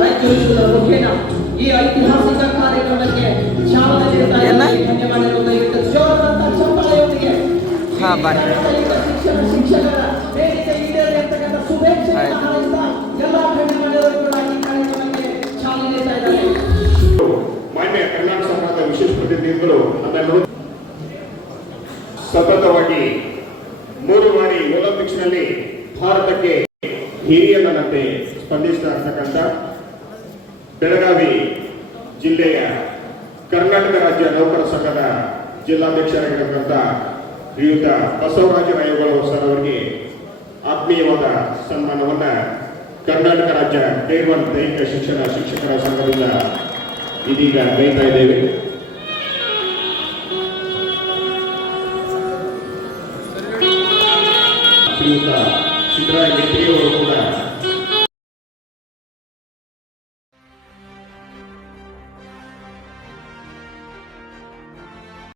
ರಾಯಚೂರು ಮುಖೇನ ಈ ಐತಿಹಾಸಿಕ ಕಾರ್ಯಕ್ರಮಕ್ಕೆ ಚಾಲನೆ ನೀಡುತ್ತಾ ಇದ್ದಾರೆ. ಧನ್ಯವಾದಗಳು. ದಯವಿಟ್ಟು ಜೋರಾದಂತಹ ಚಪ್ಪಾಳೆಯೊಂದಿಗೆ ಶಿಕ್ಷಕರ ಬೇಡಿಕೆ ಈಡೇರಲಿ ಅಂತಕ್ಕಂಥ ಶುಭೇಚ್ಛೆಯನ್ನು ಹಾರೈಸ್ತಾ ಎಲ್ಲ ಗಣ್ಯಮಾನ್ಯರು ಕೂಡ ಈ ಕಾರ್ಯಕ್ರಮಕ್ಕೆ ಚಾಲನೆ ನೀಡ್ತಾ ಇದ್ದಾರೆ. ಮಾನ್ಯ ಕರ್ನಾಟಕ ಸರ್ಕಾರದ ವಿಶೇಷ ಪ್ರತಿನಿಧಿಗಳು ಅದನ್ನು ಸತತವಾಗಿ 3 ಬಾರಿ ಒಲಿಂಪಿಕ್ಸ್ ನಲ್ಲಿ ಭಾರತಕ್ಕೆ ಹಿರಿಯನಂತೆ ಸ್ಪಂದಿಸ್ತಾ ಇರ್ತಕ್ಕಂಥ ಬೆಳಗಾವಿ ಜಿಲ್ಲೆಯ ಕರ್ನಾಟಕ ರಾಜ್ಯ ನೌಕರ ಸಂಘದ ಜಿಲ್ಲಾಧ್ಯಕ್ಷರಾಗಿರತಕ್ಕಂಥ ಶ್ರೀಯುತ ಬಸವರಾಜ ರಾಯಗೌಡ ಸರ್ ಅವರಿಗೆ ಆತ್ಮೀಯವಾದ ಸನ್ಮಾನವನ್ನ ಕರ್ನಾಟಕ ರಾಜ್ಯ ಗ್ರೇಡ್ 1 ದೈಹಿಕ ಶಿಕ್ಷಣ ಶಿಕ್ಷಕರ ಸಂಘದಿಂದ ಇದೀಗ ಗೈತಾ ಇದ್ದೇವೆ. ಶ್ರೀಯುತ ಸಿದ್ದರಾಯ ಮೆತ್ರಿಯವರು ಕೂಡ